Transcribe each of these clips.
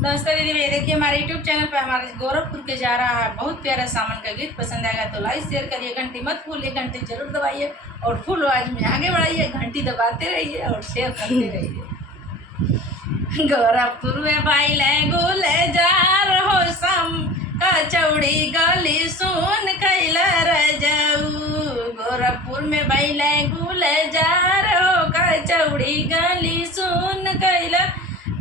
नमस्कार दीदी, ये देखिए हमारे यूट्यूब चैनल पर हमारे गोरखपुर के जा रहा है बहुत प्यारा सामान का गीत। पसंद आएगा तो लाइक शेयर करिए, घंटी मत भूलिए, घंटी जरूर दबाइए और फुल आवाज में आगे बढ़ाइए, घंटी दबाते रहिए और शेयर करते रहिए। गोरखपुर में भाई गुले जा रहो सम कचौड़ी गली सुन कैला रजाऊ। गोरखपुर में भाई गुले जा रहो कचौड़ी गली सुन कैला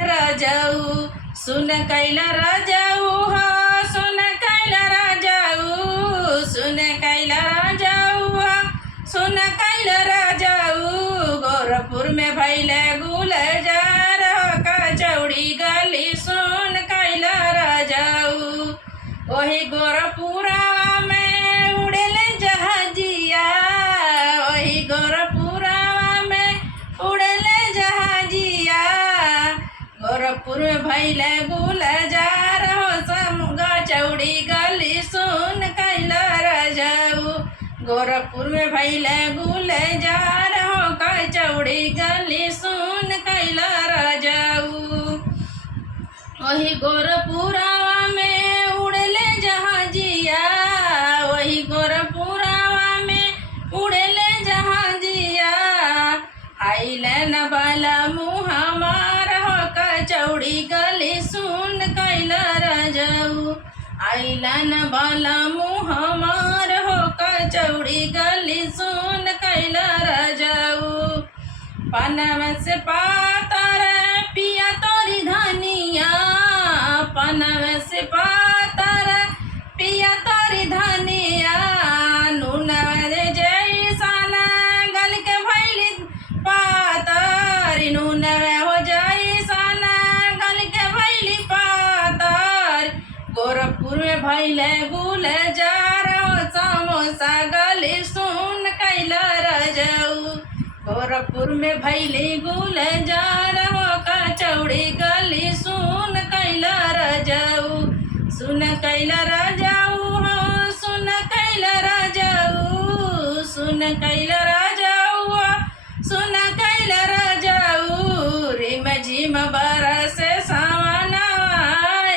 राजाऊ। सुन कैला राजाऊ हो, सुन कैला राजाऊ, सुन कैला राजाऊ हो, सुन कैला राजाऊ। गोरखपुर में भैले गुलजार कचौड़ी गली सुन कैला राजाऊ। वही गोरखपुरवा में उड़ेले जहाजिया, वही गोरखपुरवा में उड़ेले जहाजिया। गोरखपुर में भैले गुलजार हो सम कचौड़ी गली सुन कैला राजाऊ। गोरखपुर में भैले गुलजार हो कचौड़ी गली सुन कैला राजाऊ। वही गोरखपुरवा में उड़ेले जहाजिया, वही गोरखपुरवा में उड़ेले जहाजिया। आइले न बाला मुँह हमार हो कचौड़ी गली सुन कैला राजाऊ। आइला न बाला मुँह हमार हो कचौड़ी गली सुन कैला राजाऊ। पनवा से पातर पिया तोरी धनिया, पनवा से पातर पिया तोरी धनिया। नूनवा जैसन गल के भैली पातर, नूनवा हो जैसन गल के भैली पातर। गोरखपुर में भैले गुलजार हो समोसा गली सुन कैला राजाऊ। गोरखपुर में भैली गुलजार हो कचौड़ी गली सुन कैला राजाऊ। सुन कैला राजाऊ हो, सुन कैला राजाऊ, सुन कैला राजाऊ हो, सुन कैला राजाऊ। रिम झिम बरस सावनवा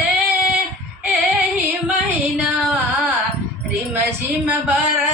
एही महीनावा, रिम झिम बरस